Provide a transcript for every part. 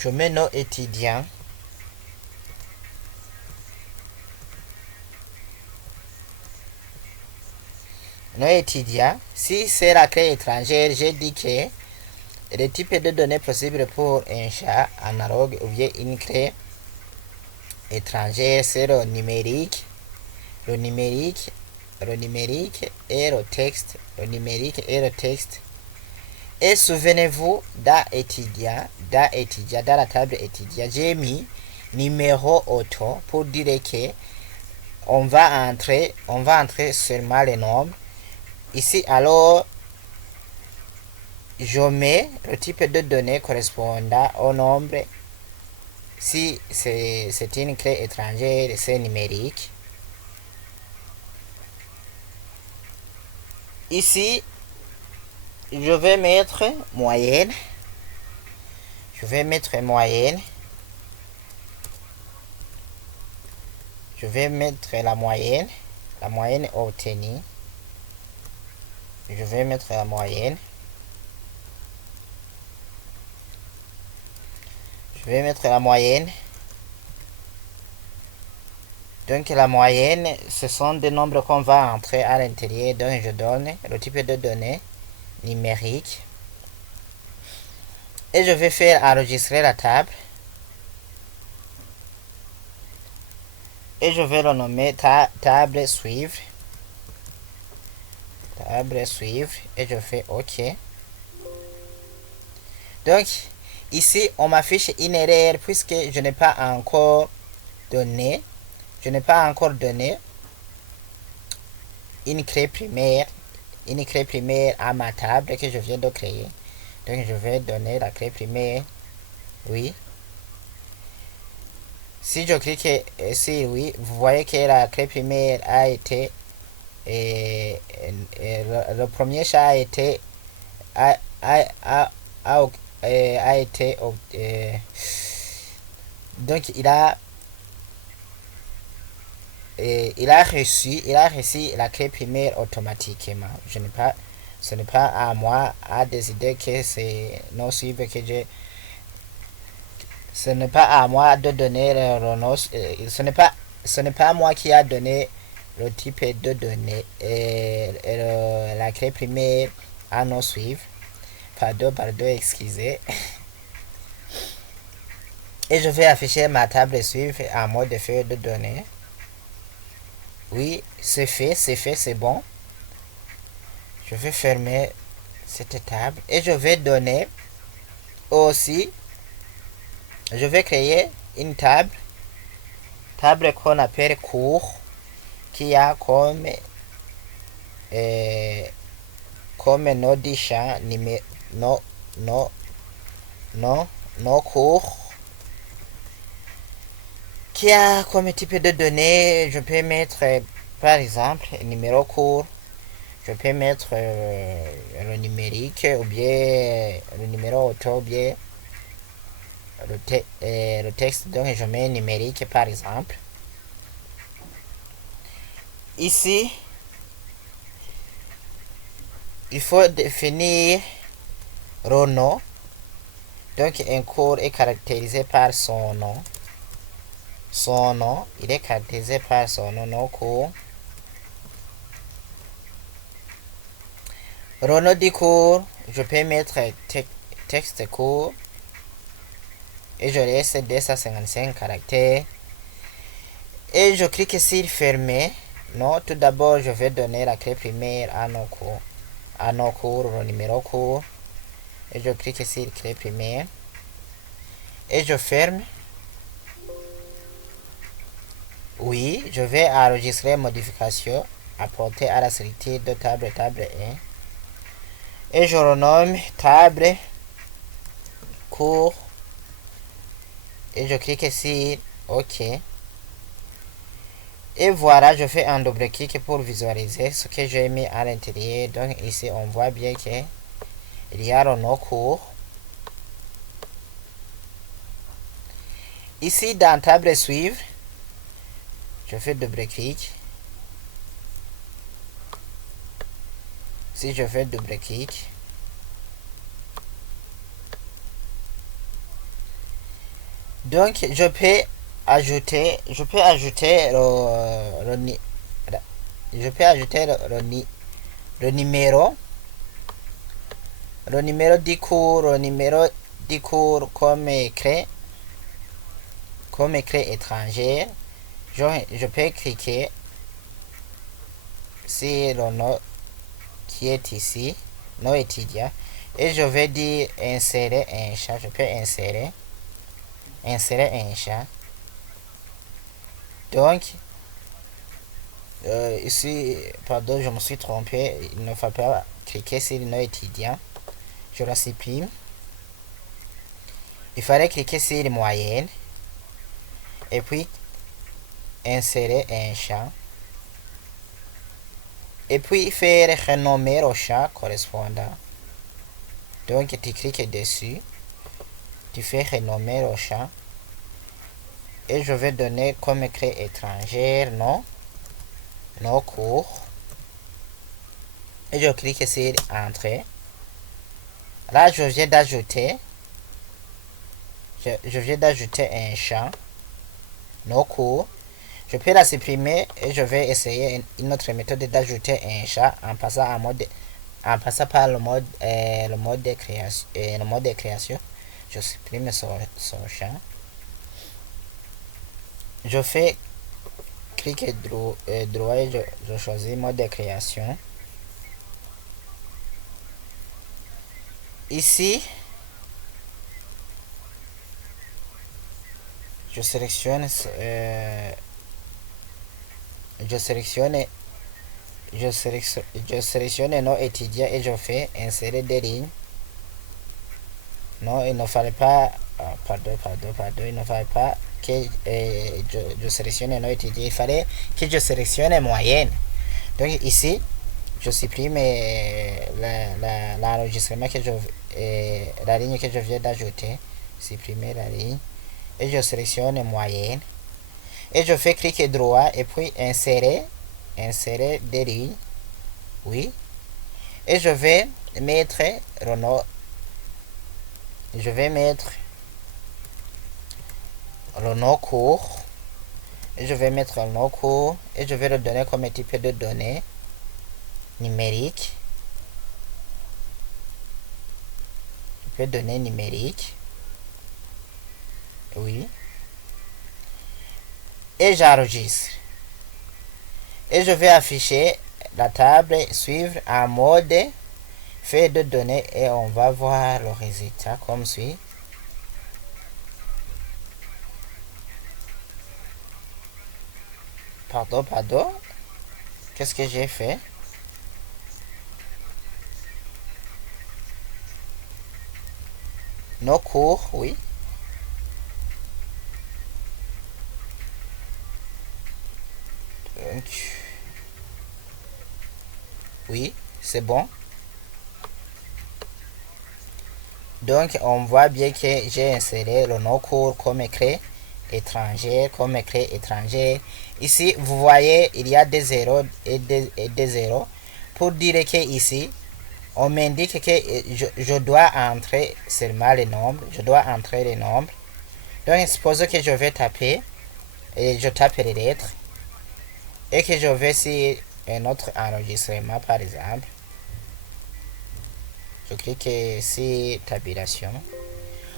je mets nos étudiants. Nos étudiants, si c'est la clé étrangère, j'ai dit que le type de données possible pour un chat analogue ou bien une clé étrangère, c'est le numérique et le texte. Et souvenez-vous, dans la table étudiant, j'ai mis numéro auto pour dire que on va entrer seulement les nombres. Ici, alors, je mets le type de données correspondant au nombre. Si c'est une clé étrangère, c'est numérique. Ici, je vais mettre moyenne. Je vais mettre la moyenne obtenue. Je vais mettre la moyenne. Donc la moyenne, ce sont des nombres qu'on va entrer à l'intérieur. Donc je donne le type de données numérique. Et je vais faire enregistrer la table. Et je vais le nommer table suivre. Et je fais OK. Donc ici on m'affiche une erreur puisque je n'ai pas encore donné une clé primaire à ma table que je viens de créer. Donc je vais donner la clé primaire. Oui. Si je clique ici, oui, vous voyez que la clé primaire a été le premier chat a été donc il a reçu la clé primaire automatiquement. Ce n'est pas à moi à décider que c'est non suivre que je ce n'est pas à moi de donner ce n'est pas moi qui a donné le type de données la clé primaire à non suivre. Pardon, excusez. Et je vais afficher ma table suivre en mode feuille de données. Oui, c'est fait, c'est bon. Je vais fermer cette table et je vais donner aussi, je vais créer une table qu'on appelle cours, qui a comme nom du champ nos cours, qui a comme type de données. Je peux mettre par exemple numéro cours, je peux mettre le numérique ou bien le numéro auto ou bien le texte. Donc je mets numérique par exemple. Ici il faut définir le nom. Donc un cours est caractérisé par son nom. Il est caractérisé par son nom, nos cours. Le nom du cours, je peux mettre texte cours et je laisse 255 caractères. Et je clique sur fermer. Non, tout d'abord, je vais donner la clé primaire à nos cours, le numéro cours. Et je clique sur clé primaire. Et je ferme. Oui, je vais enregistrer modification apportée à la structure de table 1. Et je renomme table cours. Et je clique sur OK. Et voilà, je fais un double clic pour visualiser ce que j'ai mis à l'intérieur. Donc ici, on voit bien que il y a le nom cours. Ici, dans table suivre, je fais double clic. Si je fais double clic, Donc je peux ajouter le numéro du cours, comme écrit étranger. Je peux cliquer sur le nom qui est ici, nom étudiant, et je vais dire insérer un champ. Je peux insérer un champ. Donc ici, pardon, je me suis trompé, il ne faut pas cliquer sur le nom étudiant. Je la supprime. Il fallait cliquer sur les moyennes et puis insérer un champ et puis faire renommer au champ correspondant. Donc tu cliques dessus, tu fais renommer au champ et je vais donner comme écrit étranger nos cours et je clique sur entrée. Là je viens d'ajouter un champ, nos cours. Je peux la supprimer et je vais essayer une autre méthode d'ajouter un champ en passant par le mode de création. Je supprime son champ. Je fais clic droit et je choisis mode de création. Ici, je sélectionne nos étudiants et je fais insérer des lignes. Non, il ne fallait pas pardon, il ne fallait pas que je sélectionne nos étudiants, il fallait que je sélectionne moyenne. Donc ici je supprime l'enregistrement la ligne que je viens d'ajouter, supprimer la ligne et je sélectionne moyenne et je fais clic droit et puis insérer des lignes, oui, et je vais mettre le nom, cours et je vais mettre le nom cours et je vais le donner comme type de données numérique. Je vais donner numérique, oui, et j'enregistre et je vais afficher la table suivre en mode fait de données et on va voir le résultat comme suit. Pardon, qu'est-ce que j'ai fait? Nos cours, oui. Donc, oui, c'est bon. Donc, on voit bien que j'ai inséré le nom cours comme écrit étranger, Ici, vous voyez, il y a des zéros et des zéros. Pour dire que ici, on m'indique que je dois entrer seulement les nombres. Donc, suppose que je vais taper, et je tape les lettres, et que je vais sur un autre enregistrement, par exemple. Je clique sur tabulation.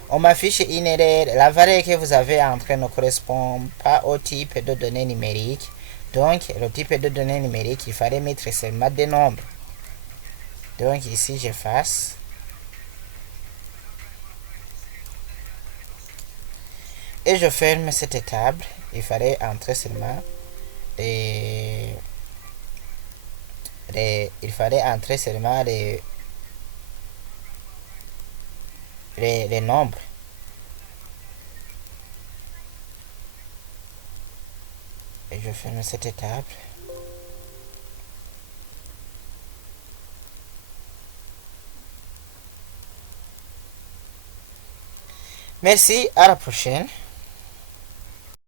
On m'affiche une erreur. La variable que vous avez entrée ne correspond pas au type de données numériques. Donc, le type de données numériques, il fallait mettre seulement des nombres. Donc, ici, j'efface. Et je ferme cette table. Il fallait entrer seulement les nombres. Et je ferme cette table. Merci, à la prochaine.